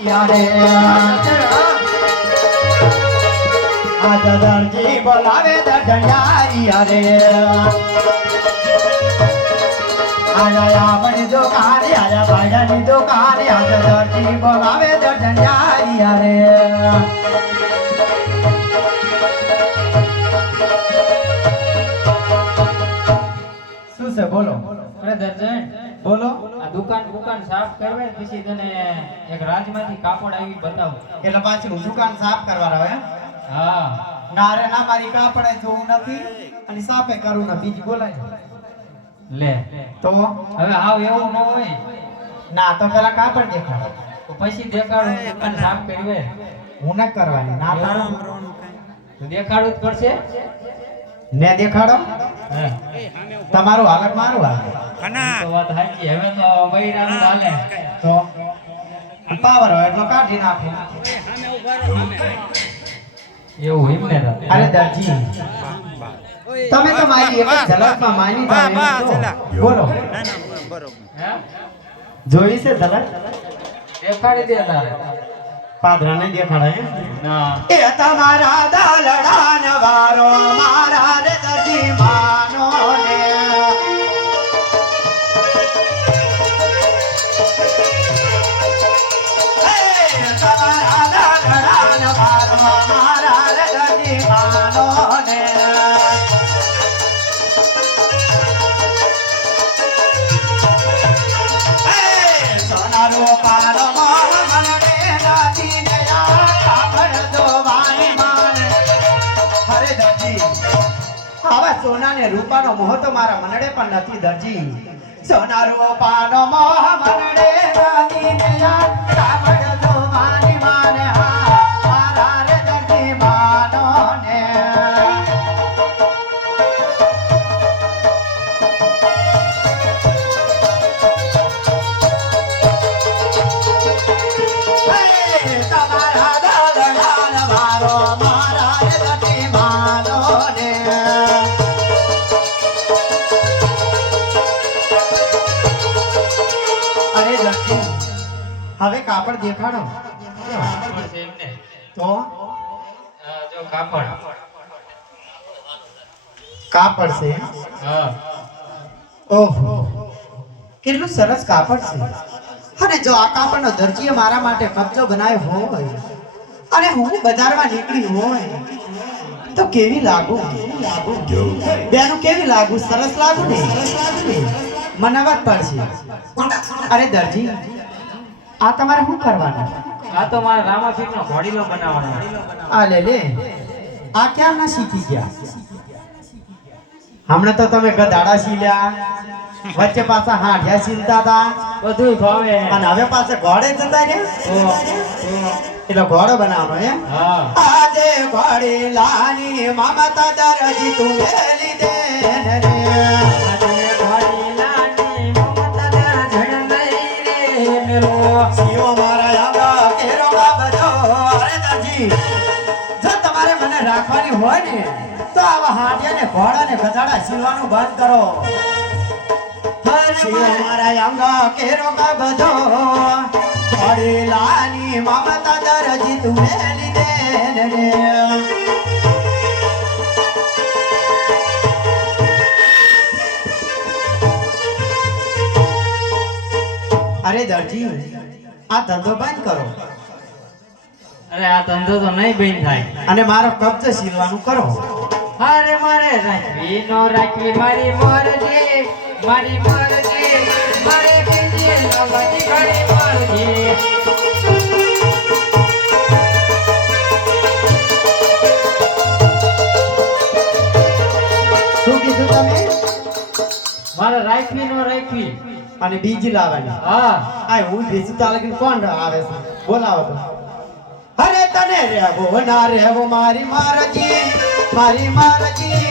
યારે આજ દરજી બોલાવે દઢિયારી યારે આયા આપણી દુકાન આયા ભાઈની દુકાન આજ દરજી બોલાવે દઢિયારી યારે શું છે બોલો અરે દર્જન બોલો આ દુકાન સાફ કરવે પછી તને એક રાજમાંથી કાપડ આવી બતાવું એટલે પાછી હું દુકાન સાફ કરવા રહ્યો હા ના રે ના મારી કાપડે જોવું નથી અને સાફે કરું ના બીજી બોલાય લે તો હવે આવ એવું ન હોય ના તો પેલા કાપડ દેખાડો તો પછી દેખાડું દુકાન સાફ કરવે હું ન કરવાની ના પાડો તો દેખાડવું જ પડશે ને દેખાડો હા તમારું હાલત મારું હાલત તો વાત સાચી હવે તો બૈરાનું હાલે તો પાવર હોય એટલો કાઢી નાખો એવું એમ ને અરે દરજી તમે તો મારી એક ઝલકમાં માની જાવ બોલો હે જોઈ છે ઝલક દેખાડી દે તારે પાદરા ને દેખાડે ના એ તમારા દાલડાન વારો મારા રે દરજી માનો ને એ તમારા દાલડાન વારો મારા રે દરજી માનો ને એ સોનારો પારો મનડે નાતી ને આ કાપડ જોવાની માને હરે દરજી આવા સોના ને રૂપાનો મોહ તો મારા મનડે પણ નથી દરજી સોનારો પાનો મોહ મનડે નાતી ને આ કાપડ જોવાની માને હા મારા રે દરજી માનો ને તમારા દાદડાન વારો મારા રે દરજી માનો ને અરે દરજી હવે કાપડ દેખાડો કાપડ છે એમને તો જો કાપડ કાપડ છે હા ઓહો કેટલું સરસ કાપડ છે અને જો આ કાપડનો દરજીએ મારા માટે કબજો બનાવ્યો હોય અને હું બજારમાં નીકળી હોય તો કેવી લાગુ બેનું કેવી લાગુ સરસ લાગુ ને મને વાત પડશે અરે દરજી આ તમારે શું કરવાનું આ તો મારા રામાફીરનો ઘોડીલો બનાવવાનો આ લે આ ક્યાં ના શીખી ગયા હમણાં તો તમે ગધાડા શીલ્યા વચ્ચે પાછા હાંઢિયા શીલતા હતા બધુંય ભાવે અને હવે પાસે ઘોડે જતા રે એટલે ઘોડો બનાવવાનો એમ હા આજે ઘોડી લાની મમતા દરજી તું વેલી દે ને રે આજે ઘોડી લાની મમતા દરજણ લઈ રે મેલો શિવો મારા આંગા કેરો બધો અરે દરજી જો તમારે મને રાખવાની હોય ને તો આવા હાંડિયા ને ઘોડા ને ગધાડા શીલવાનું બંધ કરો શિવો મારા આંગા કેરો બધો ઘોડી લાની મમતા દરજી તું વેલી દે ને રે અરે દરજી આ ધંધો બંધ કરો અરે આ ધંધો તો નહીં બેન થાય અને મારો કબજો સીલવાનું કરો અરે મારે રાખવી નો રાખવી મારી મરજી મારી મરજી મારે બીજી નવની ઘણી મરજી શું કીધું તમે મારે રાખવી નો રાખવી અને બીજી લાવવાની હા આ હું બીજી તાલકીને કોણ આવે છે બોલાવો તો અરે તને રહેવો ના રહેવો મારી મરજી મારી મરજી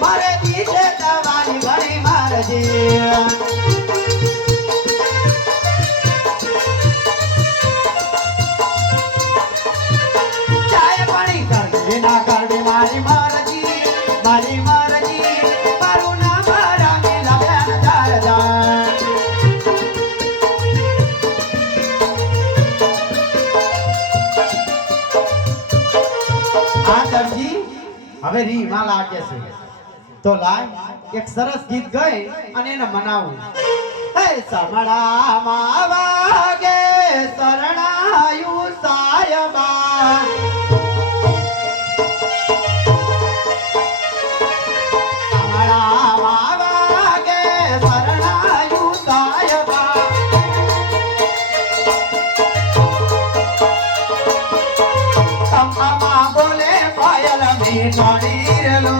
મારે દીધે દવાની ઘણી મરજી ચાય પાણી કરવી ના કરવી મારી મરજી મારી મરજી મારું નામ રામી લાવ્યા દરજા હવે રી માં લાગે છે તો લાય એક સરસ ગીત ગાઈ અને એને મનાવું. હે સમડામાં વાગે શરણાયું સાયબા, સમડામાં વાગે શરણાયું સાયબા, તમમાં બોલે પાયલ મીઠડી રેલો,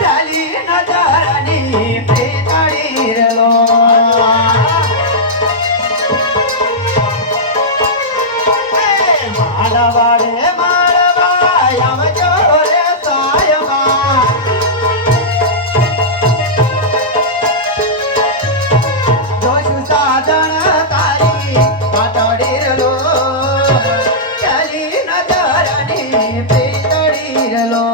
ચાલી નજરની પ્રીતડી રેલો. માળવાડે માળવા આવજો રે સાયબા, જોશું સાજણ તારી પાટડી રેલો, ચાલી નજરની પ્રીતડી રેલો.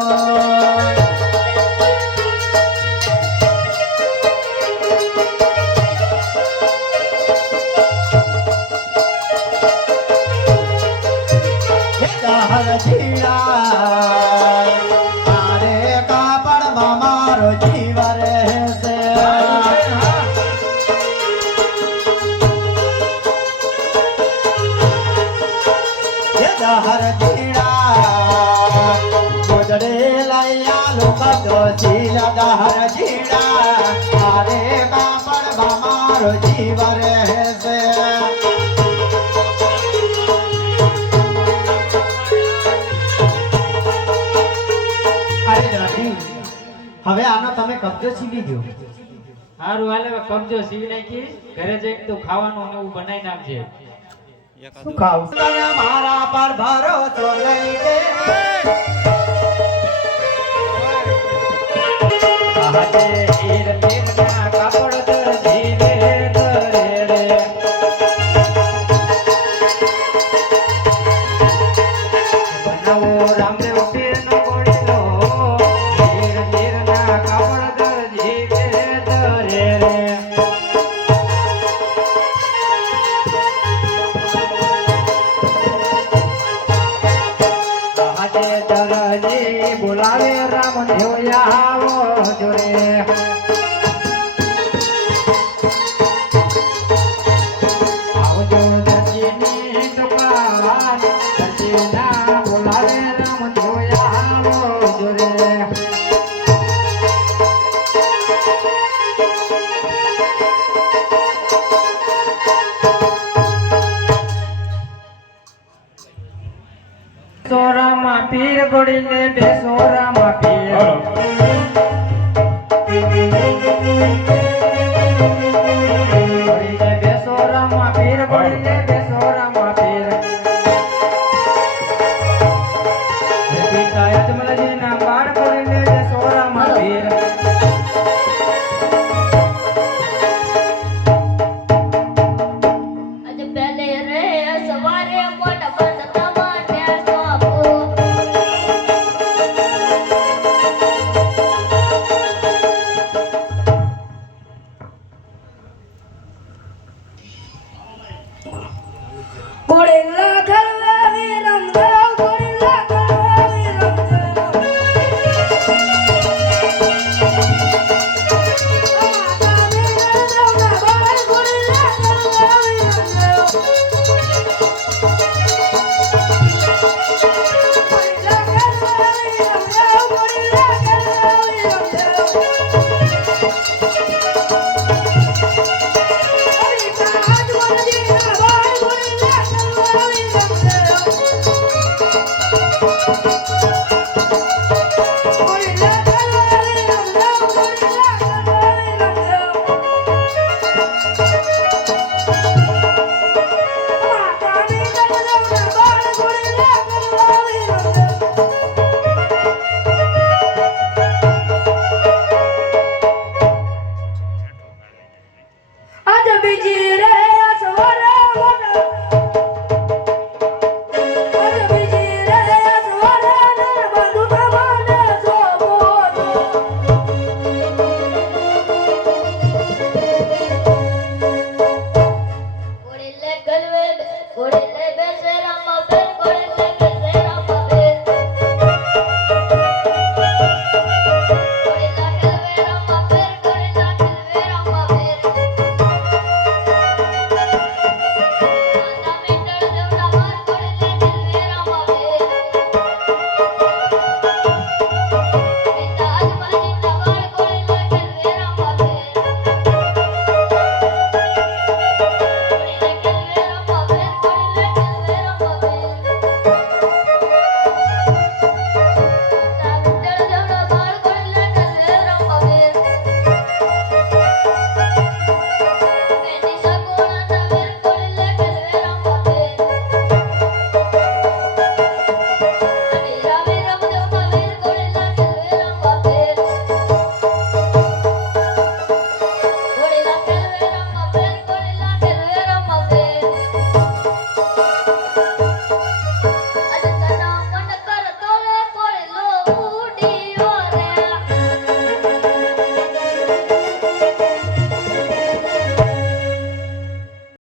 તારે કાપડમાં મારો જીવ રહેશે, હર જીડા ગોદડે લૈયા લોકો દોશી હર જીડા, તારે કાપડમાં મારો જીવ રહેશે. હવે આનો તમે કબજો સીવી દો. હારું હાલે હવે કબજો સીવી નાખી, ઘરે જઈને તું ખાવાનું ને એવું બનાવી નાખજે. શું ખાવ તમે મારા પર ભરોસો નહીં કે આજે હીર તીરના કાપડ દરજી રે દરે રે, બનાવો રામદેવ પીરનો ઘોડીલો, હીર તીરના કાપડ દરજી રે દરે રે. આજે દરજી બોલાવે રામદેવ આવો જોરે, આવજો દરજીની દુકાન, દરજીના બોલાવે રામદેવ આવો જોરે. સોરામાં પીર ગોડીને બે સોરામાં પીર,